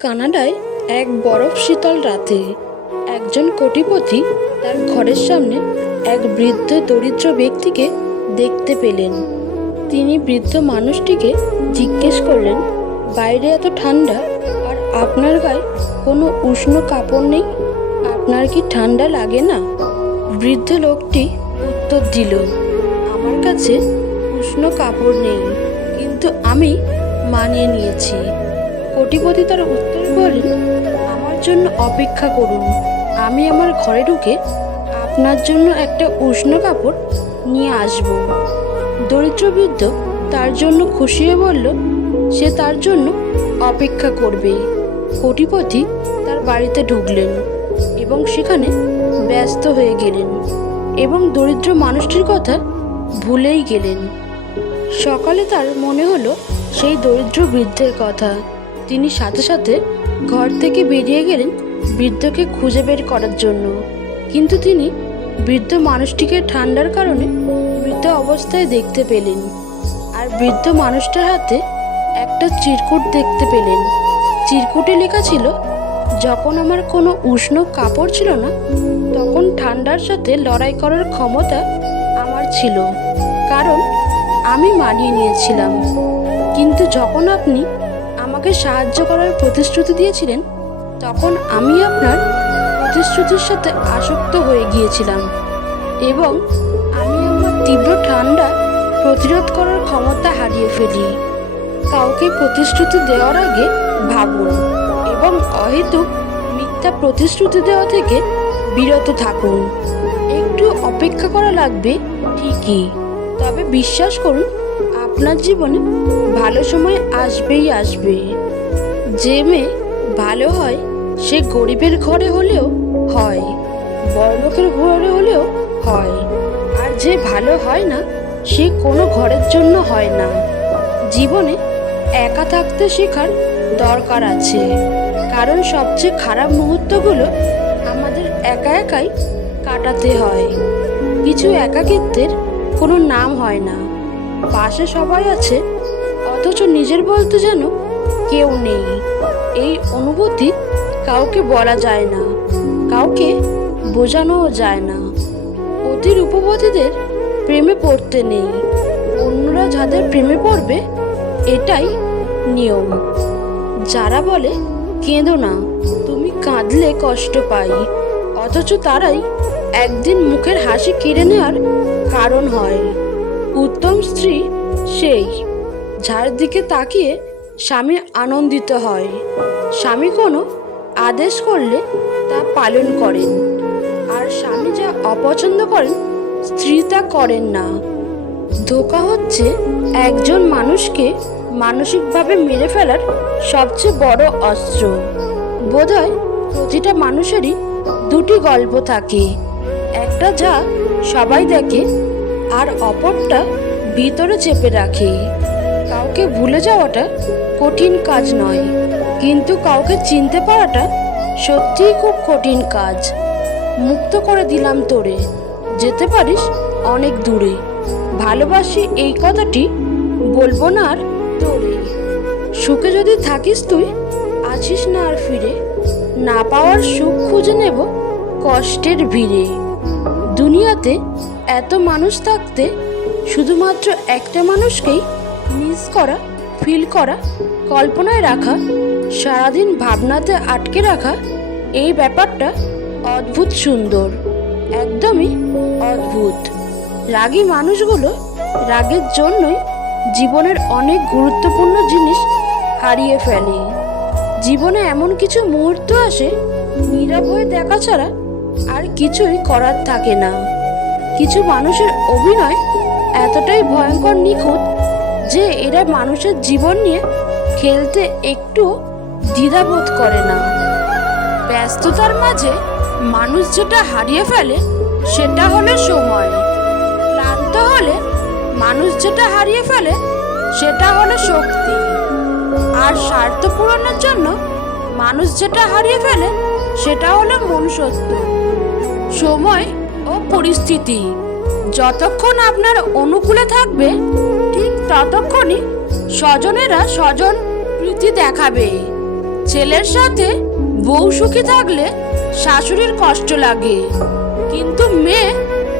কানাডায় এক বরফ শীতল রাতে একজন কোটিপতি তার ঘরের সামনে এক বৃদ্ধ দরিদ্র ব্যক্তিকে দেখতে পেলেন। তিনি বৃদ্ধ মানুষটিকে জিজ্ঞেস করলেন, বাইরে এত ঠান্ডা, আর আপনার গায়ে কোনো উষ্ণ কাপড় নেই? আপনার কি ঠান্ডা লাগে না? বৃদ্ধ লোকটি উত্তর দিল, আমার কাছে উষ্ণ কাপড় নেই, কিন্তু আমি মানিয়ে নিয়েছি। কোটিপতি তার উত্তর বললেন আমার জন্য অপেক্ষা করুন। আমি আমার ঘরে ঢুকে আপনার জন্য একটা উষ্ণ কাপড় নিয়ে আসব। দরিদ্র বৃদ্ধ তার জন্য খুশি হয়ে বলল, সে তার জন্য অপেক্ষা করবে কোটিপতি তার বাড়িতে ঢুকলেন এবং সেখানে ব্যস্ত হয়ে গেলেন এবং দরিদ্র মানুষটির কথা ভুলেই গেলেন। সকালে তার মনে হলো সেই দরিদ্র বৃদ্ধের কথা। তিনি সাথে সাথে ঘর থেকে বেরিয়ে গেলেন বৃদ্ধকে খুঁজে বের করার জন্য। কিন্তু তিনি বৃদ্ধ মানুষটিকে ঠান্ডার কারণে বৃদ্ধ অবস্থায় দেখতে পেলেন আর বৃদ্ধ মানুষটার হাতে একটা চিরকুট দেখতে পেলেন। চিরকুটে লেখা ছিল, যখন আমার কোনো উষ্ণ কাপড় ছিল না, তখন ঠান্ডার সাথে লড়াই করার ক্ষমতা আমার ছিল। কারণ আমি মানিয়ে নিয়েছিলাম। কিন্তু যখন আপনি আমাকে সাহায্য করার প্রতিশ্রুতি দিয়েছিলেন, তখন আমি আপনার প্রতিশ্রুতির সাথে আসক্ত হয়ে গিয়েছিলাম এবং আমি আমার তীব্র ঠান্ডা প্রতিরোধ করার ক্ষমতা হারিয়ে ফেলি। কাউকে প্রতিশ্রুতি দেওয়ার আগে ভাবুন এবং অহেতুক মিথ্যা প্রতিশ্রুতি দেওয়া থেকে বিরত থাকুন। একটু অপেক্ষা করা লাগবে ঠিকই, তবে বিশ্বাস করুন আপনার জীবনে ভালো সময় আসবেই আসবে। যে মেয়ে ভালো হয়, সে গরিবের ঘরে হলেও হয় বড়লোকের ঘরে হলেও হয়। আর যে ভালো হয় না, সে কোনো ঘরের জন্য হয় না। জীবনে একা থাকতে শেখার দরকার আছে। কারণ সবচেয়ে খারাপ মুহূর্তগুলো আমাদের একা একাই কাটাতে হয়। কিছু একাকিত্বের কোনো নাম হয় না। পাশে সবাই আছে, অথচ নিজের বলতে যেন কেউ নেই। এই অনুভূতি কাউকে বলা যায় না, কাউকে বোঝানোও যায় না। অতির রূপবতীদের প্রেমে পড়তে নেই, অন্যরা যাদের প্রেমে পড়বে, এটাই নিয়ম। যারা বলে, কেঁদো না, তুমি কাঁদলে কষ্ট পাই। অথচ তারাই একদিন মুখের হাসি কেড়ে নেওয়ার কারণ হয়। উত্তম স্ত্রী সেই, যার দিকে তাকিয়ে স্বামী আনন্দিত হয়। স্বামী কোনো আদেশ করলে তা পালন করেন, আর স্বামী যা অপছন্দ করেন, স্ত্রী তা করেন না। ধোকা হচ্ছে একজন মানুষকে মানসিকভাবে মেরে ফেলার সবচেয়ে বড় অস্ত্র। বোধহয় প্রতিটা মানুষেরই দুটি গল্প থাকে। একটা যা সবাই দেখে আর অপরটা ভিতরে চেপে রাখে। কাউকে ভুলে যাওয়াটা কঠিন কাজ নয়, কিন্তু কাউকে চিনতে পারাটা সত্যিই খুব কঠিন কাজ। মুক্ত করে দিলাম তোরে, যেতে পারিস অনেক দূরে। ভালোবাসি এই কথাটি বলব না আর তোরে। সুখে যদি থাকিস তুই, আছিস না আর ফিরে। না পাওয়ার সুখ খুঁজে নেব কষ্টের ভিড়ে। দুনিয়াতে এত মানুষ থাকতে শুধুমাত্র একটা মানুষকেই মিস করা ফিল করা, কল্পনায় রাখা, সারাদিন ভাবনাতে আটকে রাখা এই ব্যাপারটা অদ্ভুত সুন্দর, একদমই অদ্ভুত। রাগী মানুষগুলো রাগের জন্যই জীবনের অনেক গুরুত্বপূর্ণ জিনিস হারিয়ে ফেলে। জীবনে এমন কিছু মুহূর্ত আসে নীরব হয়ে দেখা ছাড়া আর কিছুই করার থাকে না। কিছু মানুষের অভিনয় এতটাই ভয়ঙ্কর নিখুঁত যে এরা মানুষের জীবন নিয়ে খেলতে একটু দ্বিধাবোধ করে না। ব্যস্ততার মাঝে মানুষ যেটা হারিয়ে ফেলে, সেটা হলো সময়। ক্লান্ত হলে মানুষ যেটা হারিয়ে ফেলে, সেটা হলো শক্তি। আর স্বার্থ পূরণের জন্য মানুষ যেটা হারিয়ে ফেলে, সেটা হলো মনুষ্যত্ব। সময় পরিস্থিতি। যতক্ষণ আপনার অনুকূলে থাকবে, ঠিক ততক্ষণই স্বজনেরা স্বজন প্রীতি দেখাবে। ছেলের সাথে বউ সুখী থাকলে শাশুড়ির কষ্ট লাগে। কিন্তু মেয়ে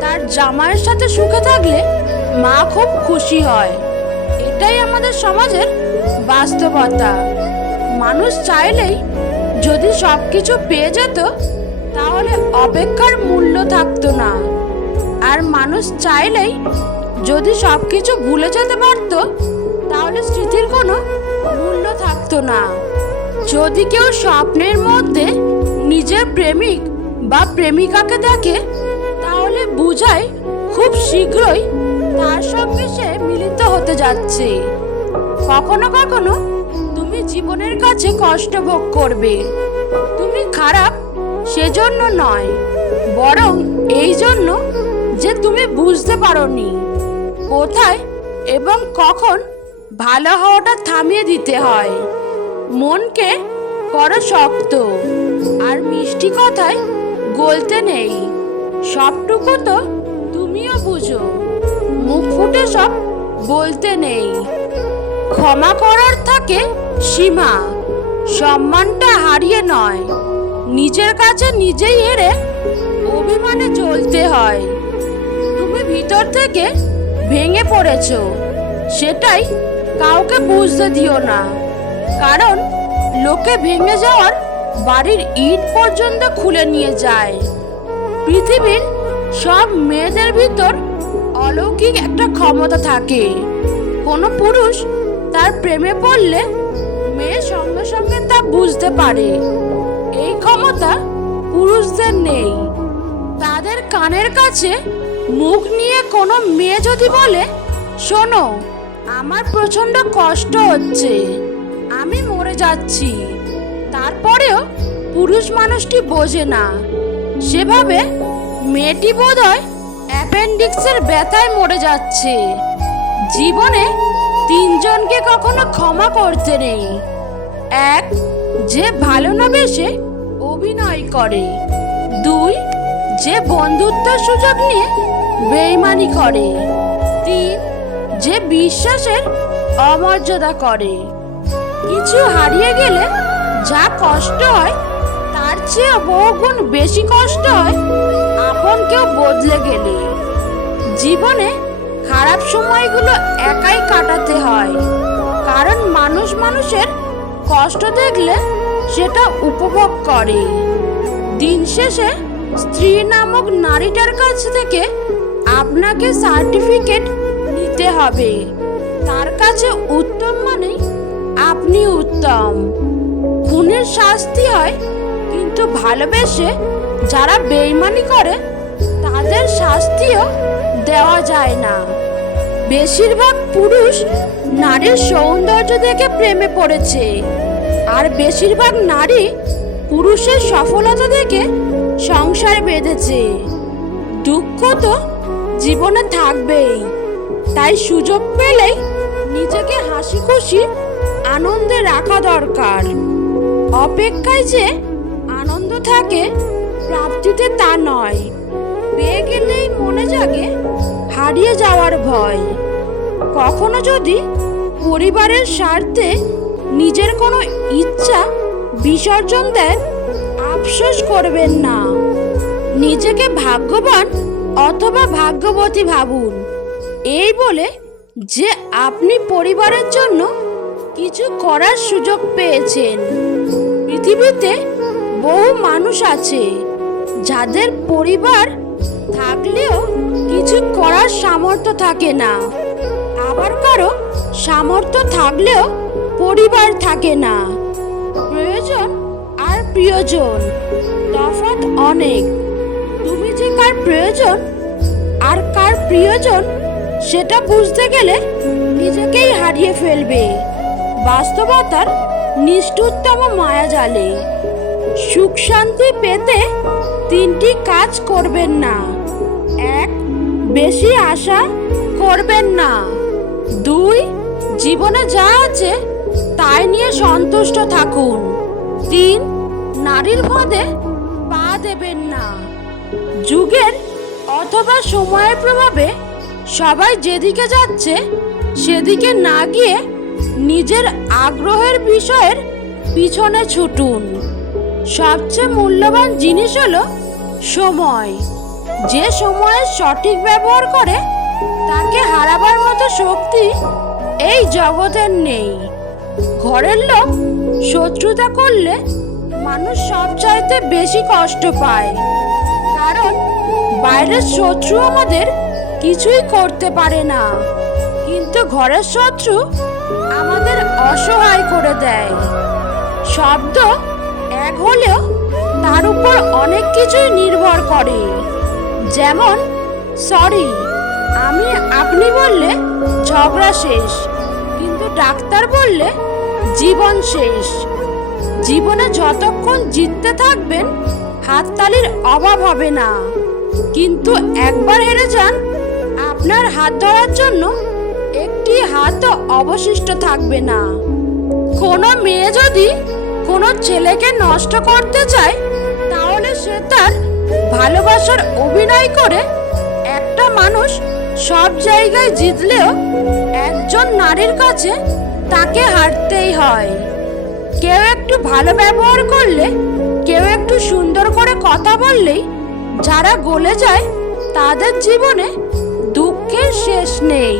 তার জামাইয়ের সাথে সুখে থাকলে মা খুব খুশি হয়। এটাই আমাদের সমাজের বাস্তবতা। মানুষ চাইলেই যদি সব কিছু পেয়ে যেত তাহলে অপেক্ষার মূল্য থাকতো না। আর মানুষ চাইলেই যদি সব কিছু ভুলে যেতে পারতো, তাহলে স্মৃতির কোনো মূল্য থাকতো না। যদি কেউ স্বপ্নের মধ্যে নিজের প্রেমিক বা প্রেমিকাকে দেখে, তাহলে বুঝায় খুব শীঘ্রই তার সঙ্গে সে মিলিত হতে যাচ্ছে। কখনো কখনো তুমি জীবনের কাছে কষ্ট ভোগ করবে। তুমি খারাপ সেজন্য নয়, বরং এই জন্য যে তুমি বুঝতে পারোনি। কোথায় এবং কখন ভালো হওয়াটা থামিয়ে দিতে হয়। মনকে করো শক্ত, আর মিষ্টি কথায় গলতে নেই। সবটুকু তো তুমিও বুঝো, মুখ ফুটে সব বলতে নেই। ক্ষমা করার থাকে সীমা, সম্মানটা হারিয়ে নয়। নিজের কাছে নিজেই হেরে অভিমানে চলতে হয়। তুমি ভিতর থেকে ভেঙে পড়েছো। সেটাই কাউকে বুঝতে দিও না। কারণ লোকে ভেঙে যাওয়ার বাড়ির ইট পর্যন্ত খুলে নিয়ে যায়। পৃথিবীর সব মেয়েদের ভিতর অলৌকিক একটা ক্ষমতা থাকে। কোনো পুরুষ তার প্রেমে পড়লে মেয়ে সঙ্গে সঙ্গে তা বুঝতে পারে। এই ক্ষমতা পুরুষদের নেই। তাদের কানের কাছে মুখ নিয়ে কোনো মেয়ে যদি বলে, শোনো, আমার প্রচণ্ড কষ্ট হচ্ছে, আমি মরে যাচ্ছি। তারপরেও পুরুষ মানুষটি বোঝে না। সেভাবে মেয়েটি বোধহয় অ্যাপেন্ডিক্সের ব্যথায় মরে যাচ্ছে। জীবনে তিনজনকে কখনো ক্ষমা করতে নেই। এক যে ভালো না বেশে অভিনয় করে। দুই, যে বন্ধুত্বের সুযোগ নিয়ে বেইমানি করে। তিন, যে বিশ্বাসের অমর্যাদা করে। কিছু হারিয়ে গেলে যা কষ্ট হয়, তার চেয়ে বহুগুণ বেশি কষ্ট হয় আপন কেউ বদলে গেলে। জীবনে খারাপ সময়গুলো একাই কাটাতে হয়, কারণ মানুষ মানুষের কষ্ট দেখলে সেটা উপভোগ করে। দিন শেষে স্ত্রী নামক নারীটার কাছ থেকে আপনাকে সার্টিফিকেট নিতে হবে। তার কাছে উত্তম মানে আপনি উত্তম। খুনের শাস্তি হয়, কিন্তু ভালোবেসে যারা বেইমানি করে, তাদের শাস্তিও দেওয়া যায় না। বেশিরভাগ পুরুষ নারীর সৌন্দর্য দেখে প্রেমে পড়েছে। আর বেশিরভাগ নারী পুরুষের সফলতা দেখে সংসার বেঁধেছে। দুঃখ তো জীবনে থাকবেই। তাই সুযোগ পেলেই নিজেকে হাসি খুশি আনন্দে রাখা দরকার। অপেক্ষায় যে আনন্দ থাকে, প্রাপ্তিতে তা নয়। পেয়ে গেলেই মনে জাগে হারিয়ে যাওয়ার ভয়। কখনো যদি পরিবারের স্বার্থে নিজের কোনো ইচ্ছা বিসর্জন দেন, আফসোস করবেন না। নিজেকে ভাগ্যবান অথবা ভাগ্যবতী ভাবুন। এই বলে যে আপনি পরিবারের জন্য কিছু করার সুযোগ পেয়েছেন। পৃথিবীতে বহু মানুষ আছে যাদের পরিবার থাকলেও কিছু করার সামর্থ্য থাকে না। আবার কারও সামর্থ্য থাকলেও পরিবার থাকে না। প্রয়োজন আর প্রিয়জন তফাৎ অনেক। তুমি যে কার প্রয়োজন আর কার প্রিয়জন সেটা বুঝতে গেলে নিজেকেই হারিয়ে ফেলবে। বাস্তবতার নিষ্ঠুরতম মায়া জালে। সুখ শান্তি পেতে তিনটি কাজ করবেন না। এক বেশি আশা করবেন না। দুই, জীবনে যা আছে তাই নিয়ে সন্তুষ্ট থাকুন। তিন, নারীর ফাঁদে পা দেবেন না। যুগের অথবা সময়ের প্রভাবে সবাই যেদিকে যাচ্ছে, সেদিকে না গিয়ে নিজের আগ্রহের বিষয়ের পিছনে ছুটুন। সবচেয়ে মূল্যবান জিনিস হলো সময়। যে সময়ের সঠিক ব্যবহার করে, তাকে হারাবার মতো শক্তি এই জগতের নেই। ঘরের লোক শত্রুতা করলে মানুষ সবচাইতে বেশি কষ্ট পায়। কারণ বাইরের শত্রু আমাদের কিছুই করতে পারে না। কিন্তু ঘরের শত্রু আমাদের অসহায় করে দেয়। শব্দ এক হলেও তার উপর অনেক কিছুই নির্ভর করে। যেমন সরি আমি আপনি বললে ঝগড়া শেষ, কিন্তু ডাক্তার বললে জীবন শেষ। জীবনে যতক্ষণ জিততে থাকবেন, হাততালির অভাব হবে না। কিন্তু একবার হেরে যান, আপনার হাত ধরার জন্য একটি হাতও অবশিষ্ট থাকবে না। কোনো মেয়ে যদি কোনো ছেলেকে নষ্ট করতে চায়, তাহলে সে তার ভালোবাসার অভিনয় করে একটা মানুষ সব জায়গায় জিতলেও একজন নারীর কাছে তাকে হারতেই হয়। কেউ একটু ভালো ব্যবহার করলে, কেউ একটু সুন্দর করে কথা বললেই যারা গলে যায়, তাদের জীবনে দুঃখের শেষ নেই।